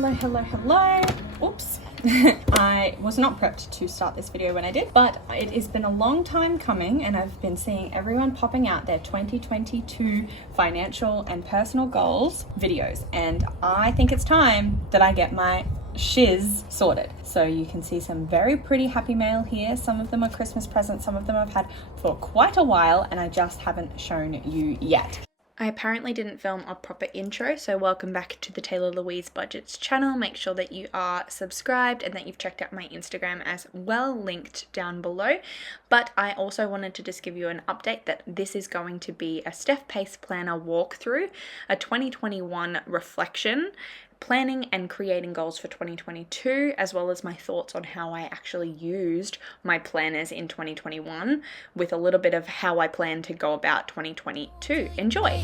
Hello. Oops. I was not prepped to start this video when I did, but it has been a long time coming and I've been seeing everyone popping out their 2022 financial and personal goals videos, and I think it's time that I get my shiz sorted. So you can see some very pretty happy mail here. Some of them are Christmas presents, some of them I've had for quite a while and I just haven't shown you yet. I apparently didn't film a proper intro, so welcome back to the Taylor Louise Budgets channel. Make sure that you are subscribed and that you've checked out my Instagram as well, linked down below. But I also wanted to just give you an update that this is going to be a Steph Pase planner walkthrough, a 2021 reflection, planning and creating goals for 2022, as well as my thoughts on how I actually used my planners in 2021, with a little bit of how I plan to go about 2022. Enjoy!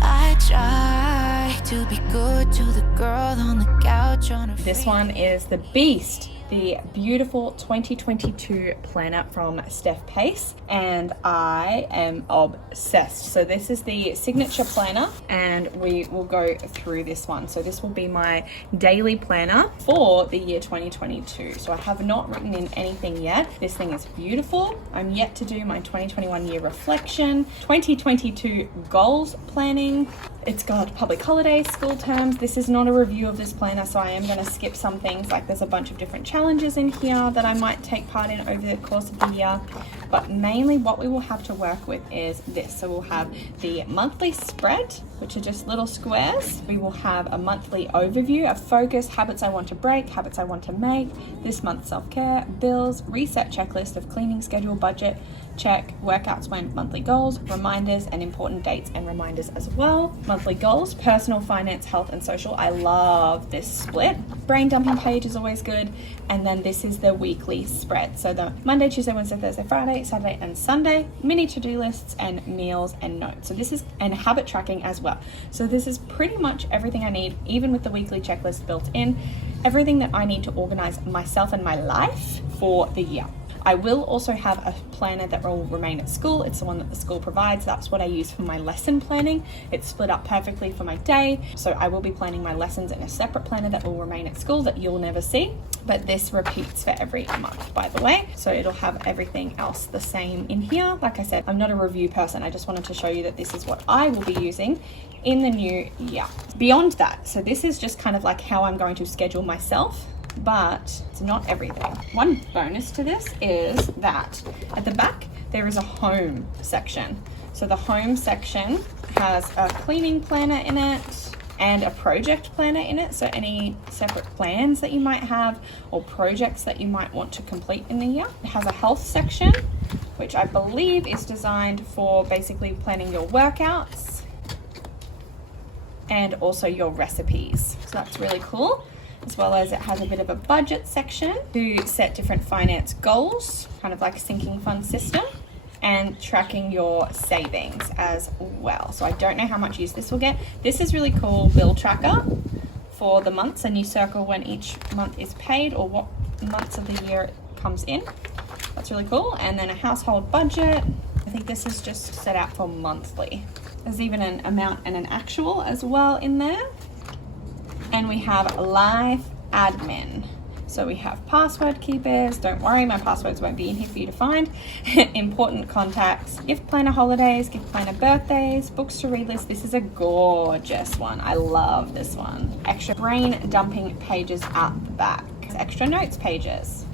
I try to be good to the girl on the couch on a This one is the Beast, the beautiful 2022 planner from Steph Pase, and I am obsessed. So this is the signature planner and we will go through this one. So this will be my daily planner for the year 2022. So I have not written in anything yet. This thing is beautiful. I'm yet to do my 2021 year reflection, 2022 goals planning. It's got public holidays, school terms. This is not a review of this planner, so I am going to skip some things. Like there's a bunch of different challenges in here that I might take part in over the course of the year. But mainly what we will have to work with is this. So we'll have the monthly spread, which are just little squares. We will have a monthly overview, a focus, habits I want to break, habits I want to make, this month self-care, bills, reset checklist of cleaning schedule, budget, check, workouts, when monthly goals, reminders, and important dates and reminders as well. Monthly goals, personal, finance, health, and social. I love this split. Brain dumping page is always good. And then this is the weekly spread. So the Monday, Tuesday, Wednesday, Thursday, Friday, Saturday, and Sunday, mini to-do lists and meals and notes. So this is, and habit tracking as well. So this is pretty much everything I need, even with the weekly checklist built in, everything that I need to organize myself and my life for the year. I will also have a planner that will remain at school. It's the one that the school provides. That's what I use for my lesson planning. It's split up perfectly for my day. So I will be planning my lessons in a separate planner that will remain at school that you'll never see. But this repeats for every month, by the way. So it'll have everything else the same in here. Like I said, I'm not a review person. I just wanted to show you that this is what I will be using in the new year. Beyond that, so this is just kind of like how I'm going to schedule myself, but it's not everything. One bonus to this is that at the back there is a home section. So the home section has a cleaning planner in it and a project planner in it. So any separate plans that you might have or projects that you might want to complete in the year. It has a health section, which I believe is designed for basically planning your workouts and also your recipes. So that's really cool. As well as it has a bit of a budget section to set different finance goals, kind of like a sinking fund system, and tracking your savings as well. So I don't know how much use this will get. This is really cool bill tracker for the months, and you circle when each month is paid or what months of the year it comes in. That's really cool. And then a household budget. I think this is just set out for monthly. There's even an amount and an actual as well in there. And we have life admin. So we have password keepers. Don't worry, my passwords won't be in here for you to find. Important contacts, gift planner holidays, gift planner birthdays, books to read list. This is a gorgeous one. I love this one. Extra brain dumping pages at the back. Extra notes pages.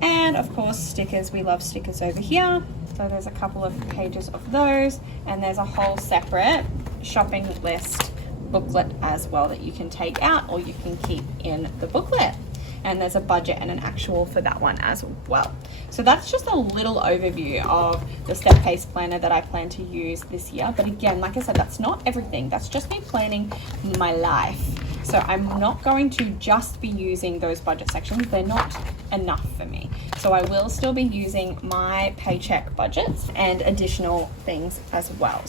And of course, stickers. We love stickers over here. So there's a couple of pages of those. And there's a whole separate shopping list booklet as well that you can take out or you can keep in the booklet. And there's a budget and an actual for that one as well. So that's just a little overview of the Steph Pase planner that I plan to use this year. But again, like I said, that's not everything. That's just me planning my life. So I'm not going to just be using those budget sections. They're not enough for me. So I will still be using my paycheck budgets and additional things as well.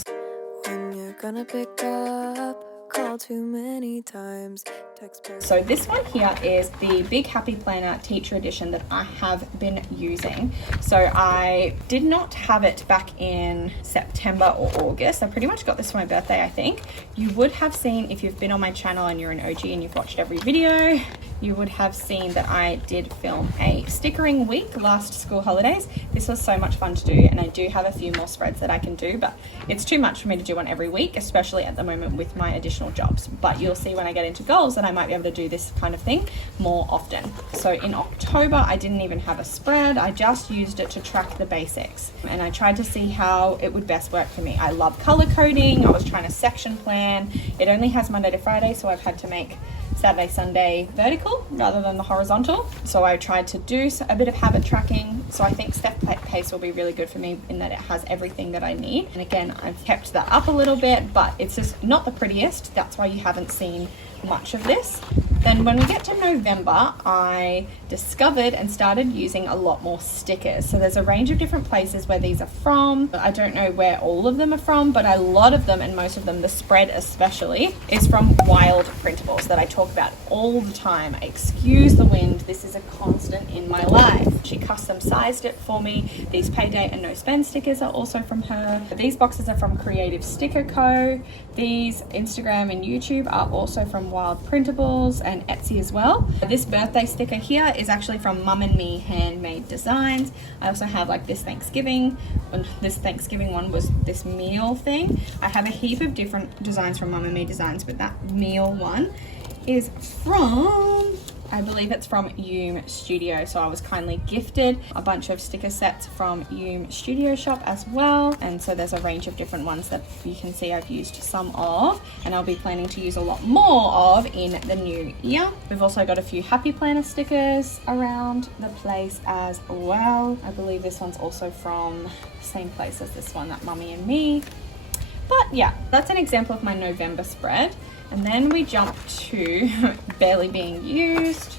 When you're gonna pick up, call too many times, So this one here is the Big Happy Planner Teacher Edition that I have been using. So I did not have it back in September or August. I pretty much got this for my birthday, I think. You would have seen, if you've been on my channel and you're an OG and you've watched every video, you would have seen that I did film a stickering week last school holidays. This was so much fun to do, and I do have a few more spreads that I can do, but it's too much for me to do one every week, especially at the moment with my additional jobs. But you'll see when I get into goals that I might be able to do this kind of thing more often. So in October, I didn't even have a spread. I just used it to track the basics, and I tried to see how it would best work for me. I love color coding. I was trying to section plan. It only has Monday to Friday, so I've had to make Saturday, Sunday vertical rather than the horizontal. So I tried to do a bit of habit tracking. So I think Steph Pase will be really good for me in that it has everything that I need. And again, I've kept that up a little bit, but it's just not the prettiest. That's why you haven't seen much of this. Then when we get to November, I discovered and started using a lot more stickers. So there's a range of different places where these are from. I don't know where all of them are from, but a lot of them, and most of them, the spread especially, is from Wild Printables that I talk about all the time. Excuse the wind, this is a constant in my life. She custom sized it for me. These payday and no spend stickers are also from her. These boxes are from Creative Sticker Co. These Instagram and YouTube are also from Wild Printables and Etsy as well. This birthday sticker here is actually from Mum and Me Handmade Designs. I also have like this Thanksgiving, and this Thanksgiving one was this meal thing. I have a heap of different designs from Mum and Me Designs, but that meal one is from, I believe it's from Yoom Studio. So I was kindly gifted a bunch of sticker sets from Yoom Studio Shop as well. And so there's a range of different ones that you can see I've used some of, and I'll be planning to use a lot more of in the new year. We've also got a few Happy Planner stickers around the place as well. I believe this one's also from the same place as this one, that Mummy and Me. But yeah, that's an example of my November spread. And then we jump to barely being used.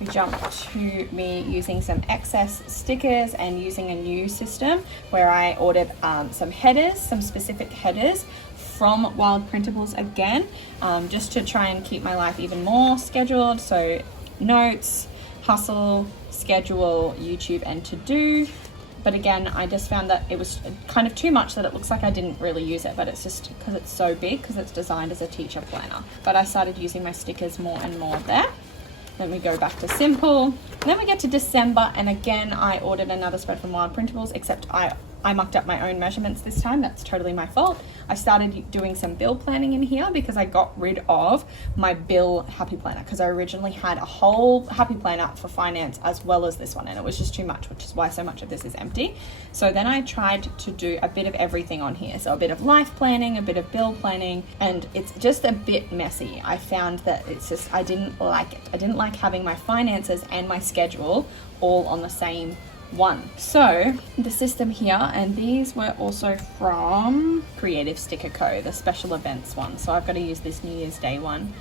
We jump to me using some excess stickers and using a new system where I ordered some headers, some specific headers from Wild Printables again, just to try and keep my life even more scheduled. So notes, hustle, schedule, YouTube, and to do. But again, I just found that it was kind of too much that it looks like I didn't really use it, but it's just because it's so big, because it's designed as a teacher planner. But I started using my stickers more and more there. Then we go back to simple. Then we get to December, and again, I ordered another spread from Wild Printables, except I mucked up my own measurements this time. That's totally my fault. I started doing some bill planning in here because I got rid of my bill happy planner, because I originally had a whole happy planner for finance as well as this one, and it was just too much, which is why so much of this is empty. So then I tried to do a bit of everything on here. So a bit of life planning, a bit of bill planning, and it's just a bit messy. I found that it's just, I didn't like it. I didn't like having my finances and my schedule all on the same one. So the system here, and these were also from Creative Sticker Co, the special events one. So I've got to use this New Year's Day one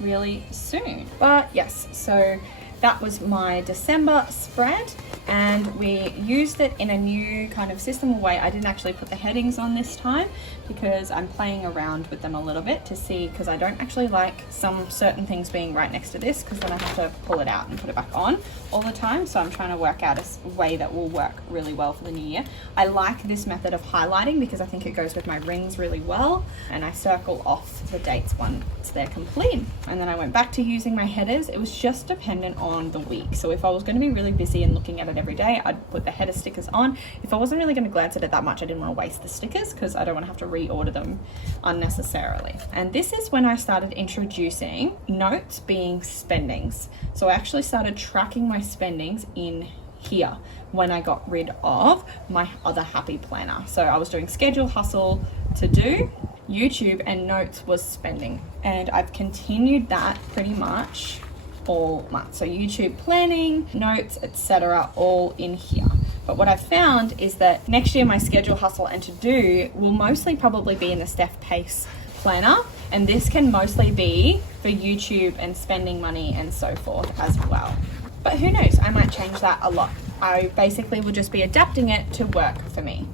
really soon. But yes, so that was my December spread, and we used it in a new kind of system way. I didn't actually put the headings on this time because I'm playing around with them a little bit to see, because I don't actually like some certain things being right next to this, because then I have to pull it out and put it back on all the time. So I'm trying to work out a way that will work really well for the new year. I like this method of highlighting because I think it goes with my rings really well, and I circle off the dates once they're complete. And then I went back to using my headers. It was just dependent on the week. So if I was going to be really busy and looking at it every day, I'd put the header stickers on. If I wasn't really going to glance at it that much, I didn't want to waste the stickers because I don't want to have to reorder them unnecessarily. And this is when I started introducing notes being spendings. So I actually started tracking my spendings in here when I got rid of my other happy planner. So I was doing schedule, hustle, to do, YouTube, and notes was spending. And I've continued that pretty much all month. So YouTube planning, notes, etc., all in here. But what I've found is that next year my schedule, hustle, and to do will mostly probably be in the Steph Pase planner, and this can mostly be for YouTube and spending money and so forth as well. But who knows, I might change that a lot. I basically will just be adapting it to work for me.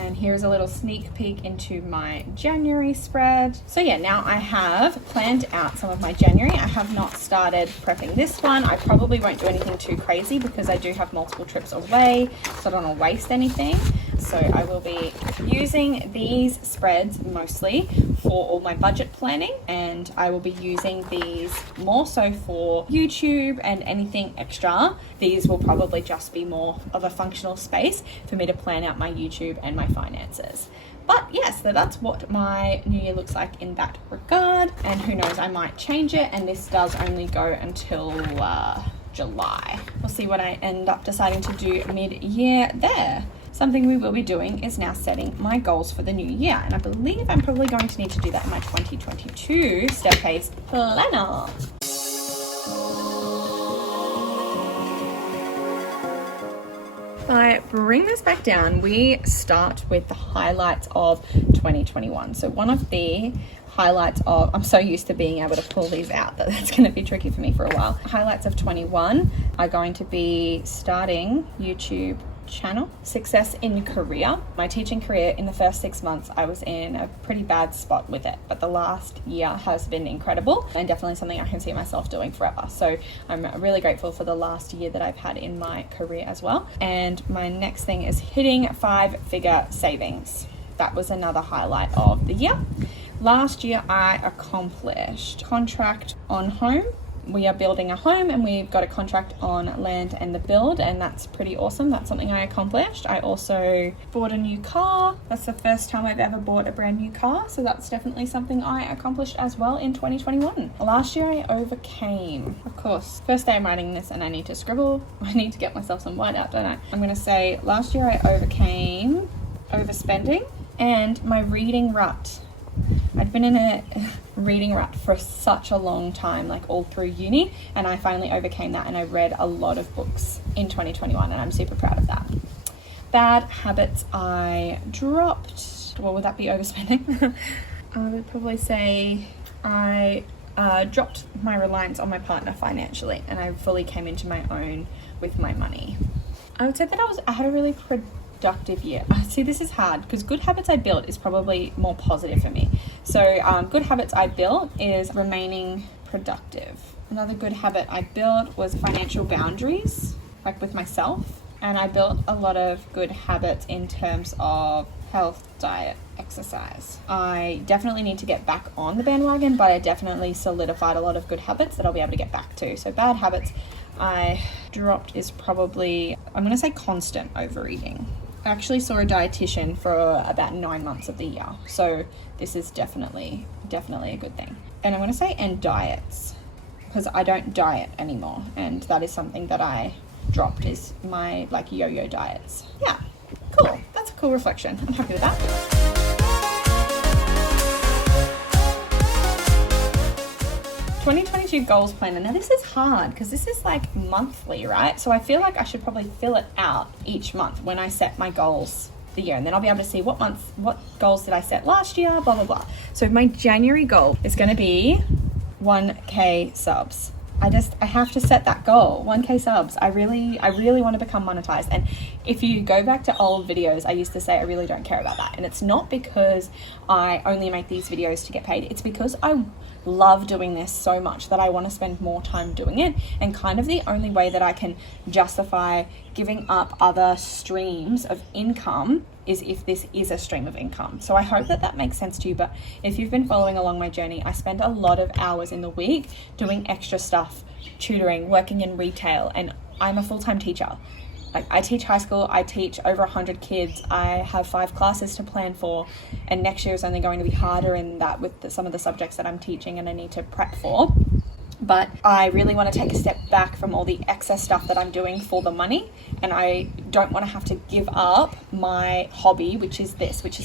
And here's a little sneak peek into my January spread. So yeah, now I have planned out some of my January. I have not started prepping this one. I probably won't do anything too crazy because I do have multiple trips away, so I don't want to waste anything. So I will be using these spreads mostly for all my budget planning, and I will be using these more so for YouTube and anything extra. These will probably just be more of a functional space for me to plan out my YouTube and my finances. But yes, so that's what my new year looks like in that regard. And who knows, I might change it, and this does only go until July. We'll see what I end up deciding to do mid-year there. Something we will be doing is now setting my goals for the new year, and I believe I'm probably going to need to do that in my 2022 Steph Pase planner. If I bring this back down, we start with the highlights of 2021. So one of the highlights of, I'm so used to being able to pull these out that that's going to be tricky for me for a while. Highlights of 21 are going to be starting YouTube channel, success in career. My teaching career, in the first 6 months I was in a pretty bad spot with it, but the last year has been incredible and definitely something I can see myself doing forever. So I'm really grateful for the last year that I've had in my career as well. And my next thing is hitting 5-figure savings. That was another highlight of the year. Last year I accomplished contract on home. We are building a home and we've got a contract on land and the build, and that's pretty awesome. That's something I accomplished. I also bought a new car. That's the first time I've ever bought a brand new car, so that's definitely something I accomplished as well in 2021. Last year I overcame, of course, first day I'm writing this and I need to scribble. I need to get myself some whiteout, don't I? I'm going to say last year I overcame overspending and my reading rut. I'd been in a reading rut for such a long time, like all through uni, and I finally overcame that and I read a lot of books in 2021 and I'm super proud of that. Bad habits I dropped. What would that be, overspending? I would probably say I dropped my reliance on my partner financially and I fully came into my own with my money. I would say that I had a really productive year. See, this is hard because good habits I built is probably more positive for me. So good habits I built is remaining productive. Another good habit I built was financial boundaries, like with myself. And I built a lot of good habits in terms of health, diet, exercise. I definitely need to get back on the bandwagon, but I definitely solidified a lot of good habits that I'll be able to get back to. So bad habits I dropped is probably, I'm going to say constant overeating. I actually saw a dietitian for about 9 months of the year. So this is definitely a good thing. And I'm going to say end diets because I don't diet anymore. And that is something that I dropped, is my like yo-yo diets. Yeah, cool. That's a cool reflection. I'm happy with that. 2022 goals planner. Now this is hard because this is like monthly, right? So I feel like I should probably fill it out each month when I set my goals the year, and then I'll be able to see what goals did I set last year, blah, blah, blah. So my January goal is going to be 1K subs. I have to set that goal, 1K subs. I really want to become monetized. And if you go back to old videos, I used to say I really don't care about that. And it's not because I only make these videos to get paid. It's because I love doing this so much that I want to spend more time doing it. And kind of the only way that I can justify giving up other streams of income is if this is a stream of income. So I hope that that makes sense to you. But if you've been following along my journey, I spend a lot of hours in the week doing extra stuff, tutoring, working in retail, and I'm a full-time teacher. Like, I teach high school, I teach over 100 kids, I have 5 classes to plan for, and next year is only going to be harder in that with some of the subjects that I'm teaching and I need to prep for. But I really want to take a step back from all the excess stuff that I'm doing for the money, and I don't want to have to give up my hobby, which is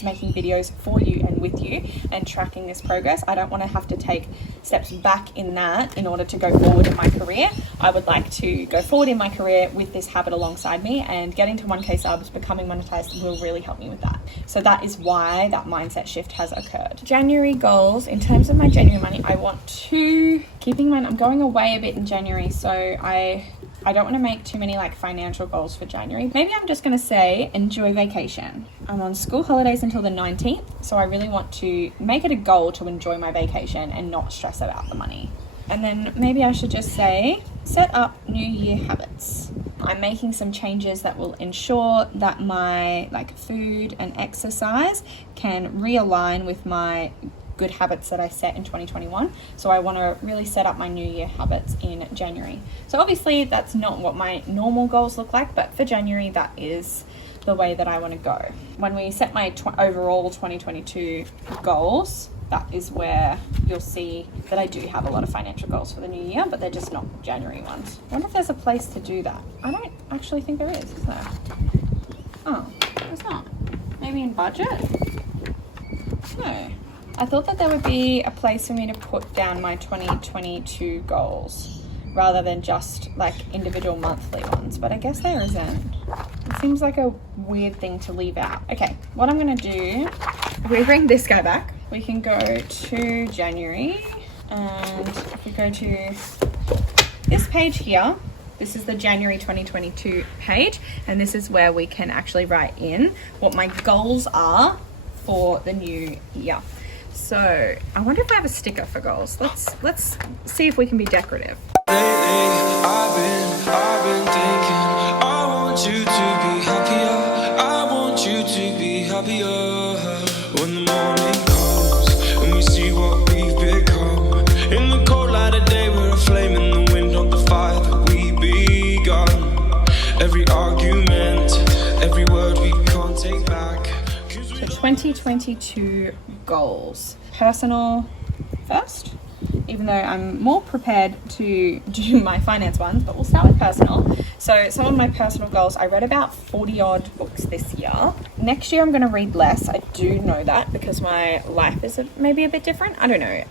making videos for you and with you and tracking this progress. I don't want to have to take steps back in that in order to go forward in my career. I would like to go forward in my career with this habit alongside me, and getting to 1K subs, becoming monetized will really help me with that. So that is why that mindset shift has occurred. January goals, in terms of my January money, I want to, keeping in mind I'm going away a bit in January, so I I don't want to make too many like financial goals for January. Maybe I'm just going to say enjoy vacation. I'm on school holidays until the 19th, so I really want to make it a goal to enjoy my vacation and not stress about the money. And then maybe I should just say set up New Year habits. I'm making some changes that will ensure that my like food and exercise can realign with my good habits that I set in 2021. So I want to really set up my New Year habits in January. So obviously that's not what my normal goals look like, but for January that is the way that I want to go. When we set my overall 2022 goals, that is where you'll see that I do have a lot of financial goals for the new year, but they're just not January ones. I wonder if there's a place to do that. I don't actually think there is there? Oh, there's not. Maybe in budget? No. I thought that there would be a place for me to put down my 2022 goals rather than just like individual monthly ones, but I guess there isn't. It seems like a weird thing to leave out. Okay, what I'm gonna do, if we bring this guy back, we can go to January, and if we go to this page here, this is the January 2022 page, and this is where we can actually write in what my goals are for the new year. So I wonder if I have a sticker for goals. Let's see if we can be decorative. I've been thinking, I want you to be happier. I want you to be happier. When the morning comes and we see what we've become. In the cold light of day, we're a flame in the wind of the fire that we begun. Every argument, every word we can't take back. So 2022 goals. Personal first, even though I'm more prepared to do my finance ones, but we'll start with personal. So some of my personal goals, I read about 40 odd books this year. Next year I'm going to read less. I do know that because my life is maybe a bit different. I don't know.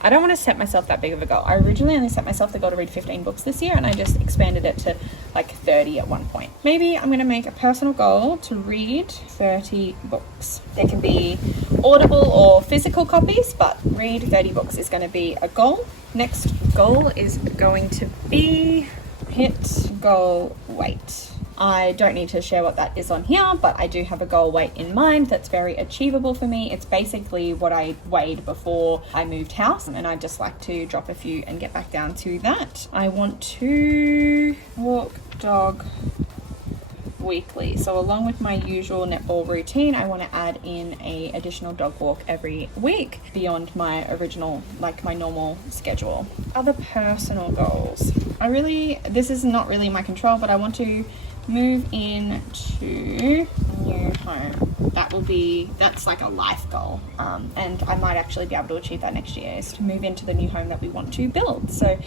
I don't want to set myself that big of a goal. I originally only set myself the goal to read 15 books this year, and I just expanded it to like 30 at one point. Maybe I'm going to make a personal goal to read 30 books. They can be audible or physical copies, but read 30 books is going to be a goal. Next goal is going to be hit goal weight. I don't need to share what that is on here, but I do have a goal weight in mind that's very achievable for me. It's basically what I weighed before I moved house, and I'd just like to drop a few and get back down to that. I want to walk dog weekly. So along with my usual netball routine, I want to add in a additional dog walk every week beyond my original, like my normal schedule. Other personal goals. This is not really in my control, but I want to move into a new home. That's like a life goal. And I might actually be able to achieve that next year, is to move into the new home that we want to build. So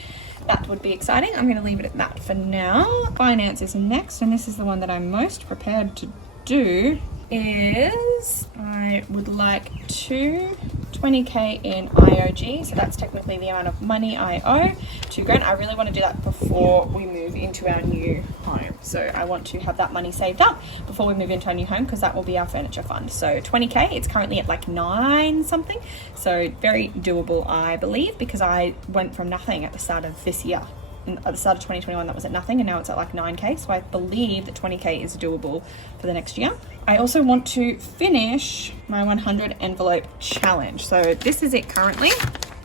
that would be exciting. I'm going to leave it at that for now. Finance is next, and this is the one that I'm most prepared to do. Is I would like to 20k in IOG, so that's technically the amount of money I owe to Grant. I really want to do that before we move into our new home. So I want to have that money saved up before we move into our new home, because that will be our furniture fund. So 20k, it's currently at like 9 something, so very doable, I believe, because I went from nothing at the start of this year. At the start of 2021 that was at nothing, and now it's at like 9k, so I believe that 20k is doable for the next year. I also want to finish my 100 envelope challenge. So this is it currently,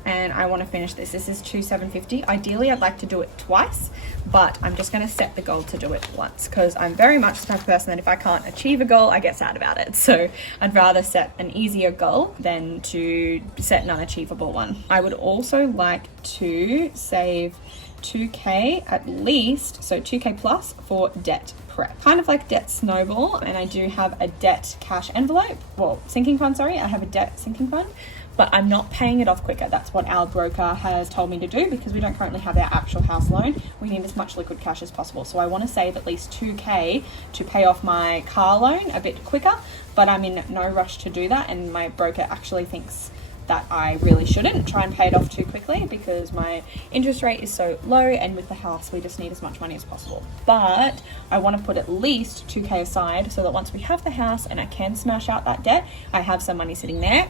and I want to finish this. This is 750. Ideally I'd like to do it twice, but I'm just going to set the goal to do it once, because I'm very much the type of person that if I can't achieve a goal, I get sad about it. So I'd rather set an easier goal than to set an unachievable one. I would also like to save 2k at least, so 2k plus for debt prep, kind of like debt snowball. And I do have a debt cash envelope, sinking fund, sorry. I have a debt sinking fund, but I'm not paying it off quicker. That's what our broker has told me to do, because we don't currently have our actual house loan. We need as much liquid cash as possible. So I want to save at least 2k to pay off my car loan a bit quicker, but I'm in no rush to do that, and my broker actually thinks that I really shouldn't try and pay it off too quickly, because my interest rate is so low, and with the house we just need as much money as possible. But I want to put at least 2k aside, so that once we have the house and I can smash out that debt, I have some money sitting there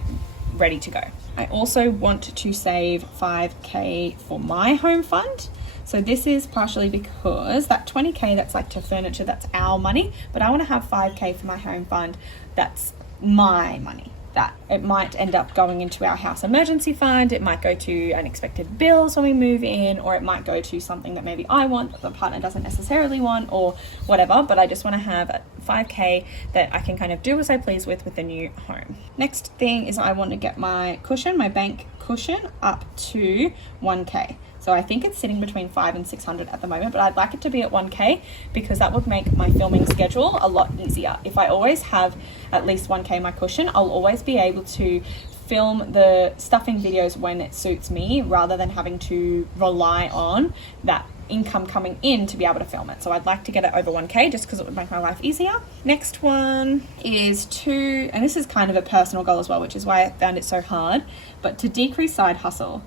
ready to go. I also want to save 5k for my home fund. So this is partially because that 20k that's like to furniture, that's our money, but I want to have 5k for my home fund, that's my money. That it might end up going into our house emergency fund, it might go to unexpected bills when we move in, or it might go to something that maybe I want but the partner doesn't necessarily want, or whatever. But I just want to have a 5k that I can kind of do as I please with the new home. Next thing is I want to get my cushion, my bank cushion, up to 1k. So I think it's sitting between 500 and 600 at the moment, but I'd like it to be at 1k because that would make my filming schedule a lot easier. If I always have at least 1k my cushion, I'll always be able to film the stuffing videos when it suits me rather than having to rely on that income coming in to be able to film it. So I'd like to get it over 1k just because it would make my life easier. Next one is to, and this is kind of a personal goal as well, which is why I found it so hard, but to decrease side hustle.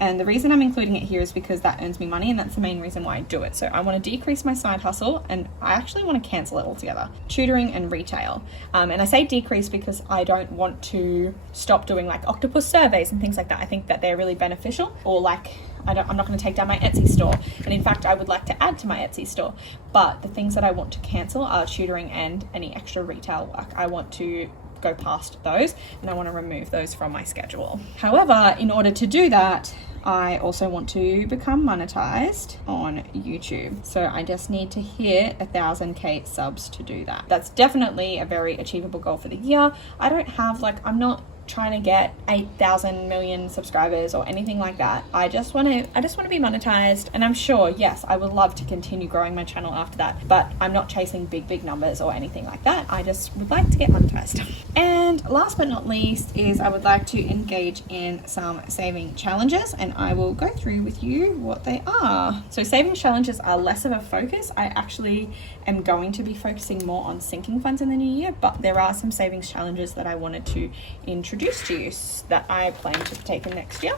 And the reason I'm including it here is because that earns me money, and that's the main reason why I do it. So I want to decrease my side hustle, and I actually want to cancel it altogether. Tutoring and retail. And I say decrease because I don't want to stop doing like octopus surveys and things like that. I think that they're really beneficial. Or like, I'm not going to take down my Etsy store. And in fact, I would like to add to my Etsy store. But the things that I want to cancel are tutoring and any extra retail work. I want to go past those, and I want to remove those from my schedule. However, in order to do that, I also want to become monetized on YouTube. So I just need to hit 1,000k subs to do that. That's definitely a very achievable goal for the year. I don't have like, I'm not trying to get 8,000 million subscribers or anything like that. I just want to be monetized, and I'm sure, yes, I would love to continue growing my channel after that, but I'm not chasing big numbers or anything like that. I just would like to get monetized. And last but not least is I would like to engage in some saving challenges, and I will go through with you what they are. So saving challenges are less of a focus. I actually am going to be focusing more on sinking funds in the new year, but there are some savings challenges that I wanted to introduce to you that I plan to take in next year.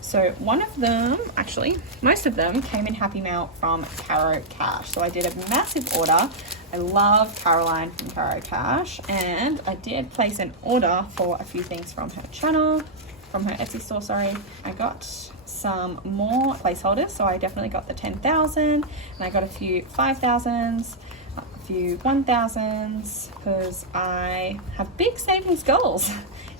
So one of them, actually most of them, came in Happy Mail from Caro Cash. So I did a massive order. I love Caroline from Caro Cash, and I did place an order for a few things from her channel, from her Etsy store, sorry. I got some more placeholders, so I definitely got the 10,000, and I got a few 5,000s, a few 1,000s, because I have big savings goals.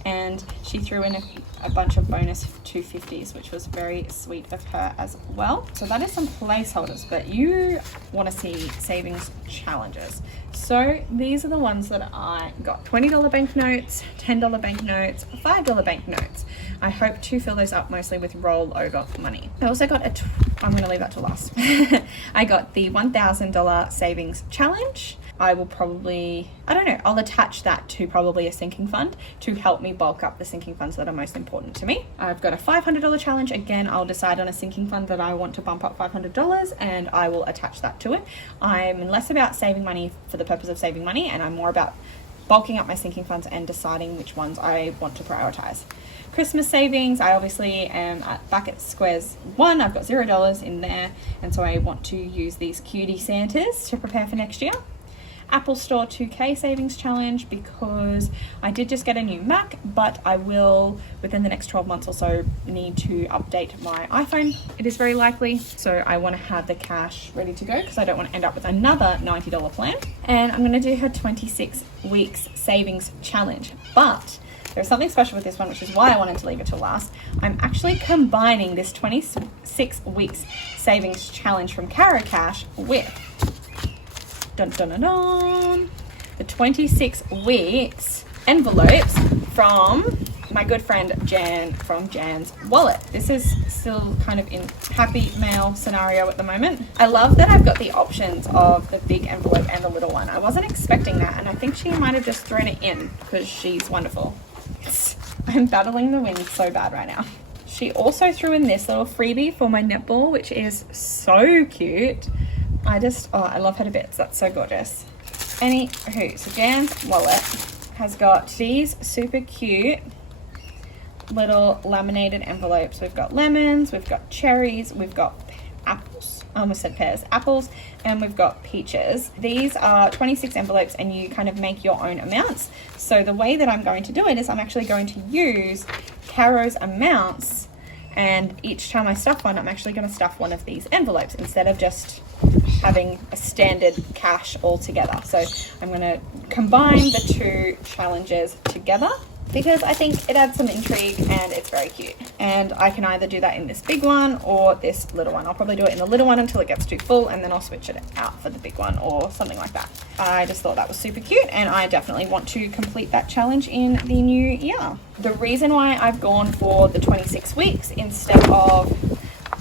And she threw in a bunch of bonus 250s, which was very sweet of her as well. So that is some placeholders, but you want to see savings challenges. So these are the ones that I got: $20 banknotes, $10 banknotes, $5 banknotes. I hope to fill those up mostly with rollover money. I also got I'm going to leave that to last. I got the $1,000 savings challenge. I will probably, I don't know, I'll attach that to probably a sinking fund to help me bulk up the sinking funds that are most important to me. I've got a $500 challenge. Again, I'll decide on a sinking fund that I want to bump up $500, and I will attach that to it. I'm less about saving money for the purpose of saving money, and I'm more about bulking up my sinking funds and deciding which ones I want to prioritize. Christmas savings, I obviously am back at squares one. I've got $0 in there, and so I want to use these cutie Santas to prepare for next year. Apple Store 2K savings challenge, because I did just get a new Mac, but I will within the next 12 months or so need to update my iPhone. It is very likely, so I want to have the cash ready to go because I don't want to end up with another $90 plan. And I'm going to do her 26 weeks savings challenge, but there's something special with this one, which is why I wanted to leave it till last. I'm actually combining this 26 weeks savings challenge from Caro Cash with dun, dun, dun, dun, the 26 weeks envelopes from my good friend Jan from Jan's Wallet. This is still kind of in Happy Mail scenario at the moment. I love that I've got the options of the big envelope and the little one. I wasn't expecting that, and I think she might have just thrown it in because she's wonderful. I'm battling the wind so bad right now. She also threw in this little freebie for my netball, which is so cute. I love her to bits. That's so gorgeous. Anywho, so Jan's Wallet has got these super cute little laminated envelopes. We've got lemons, we've got cherries, we've got apples. I almost said pears. Apples, and we've got peaches. These are 26 envelopes, and you kind of make your own amounts. So the way that I'm going to do it is I'm actually going to use Caro's amounts And each time I stuff one, I'm actually going to stuff one of these envelopes instead of just having a standard cash all together. So I'm going to combine the two challenges together because I think it adds some intrigue and it's very cute. And I can either do that in this big one or this little one. I'll probably do it in the little one until it gets too full, and then I'll switch it out for the big one or something like that. I just thought that was super cute, and I definitely want to complete that challenge in the new year. The reason why I've gone for the 26 weeks instead of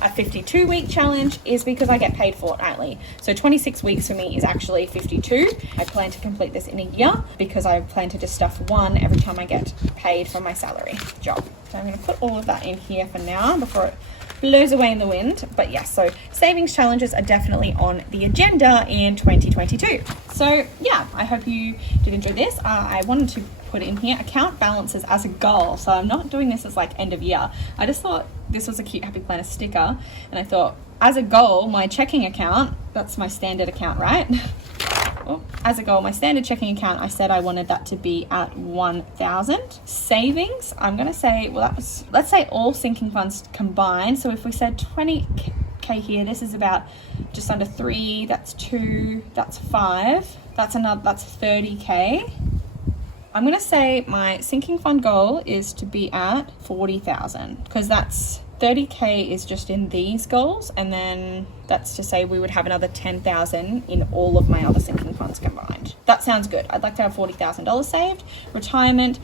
a 52-week challenge is because I get paid fortnightly. So 26 weeks for me is actually 52. I plan to complete this in a year because I plan to just stuff one every time I get paid from my salary job. So I'm going to put all of that in here for now before it blows away in the wind. But yes, so savings challenges are definitely on the agenda in 2022. So yeah, I hope you did enjoy this. I wanted to put in here account balances as a goal. So I'm not doing this as like end of year. I just thought this was a cute Happy Planner sticker, and I thought as a goal, my checking account, that's my standard account, right? Well, as a goal, my standard checking account, I said I wanted that to be at 1,000. Savings, I'm going to say, well, that was, let's say all sinking funds combined. So if we said 20K here, this is about just under 3, that's 2, that's 5, that's 30K. I'm going to say my sinking fund goal is to be at 40,000 because that's 30K is just in these goals, and then that's to say we would have another 10,000 in all of my other sinking funds combined. That sounds good. I'd like to have $40,000 saved. Retirement,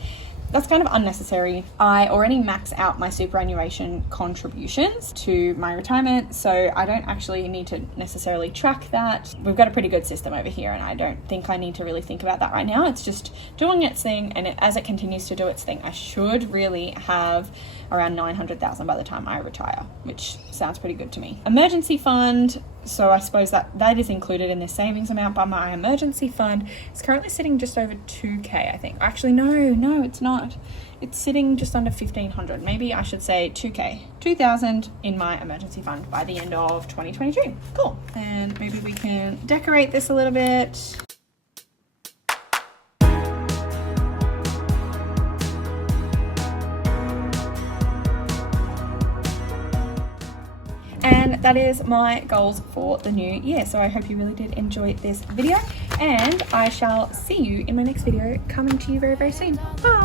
that's kind of unnecessary. I already max out my superannuation contributions to my retirement, so I don't actually need to necessarily track that. We've got a pretty good system over here, and I don't think I need to really think about that right now. It's just doing its thing, and as it continues to do its thing, I should really have around 900,000 by the time I retire, which sounds pretty good to me. Emergency fund, so I suppose that is included in this savings amount, but my emergency fund is currently sitting just over 2K, I think. Actually, no, it's not. It's sitting just under 1,500. Maybe I should say 2K. 2,000 in my emergency fund by the end of 2022. Cool. And maybe we can decorate this a little bit. And that is my goals for the new year. So I hope you really did enjoy this video, and I shall see you in my next video coming to you very, very soon. Bye.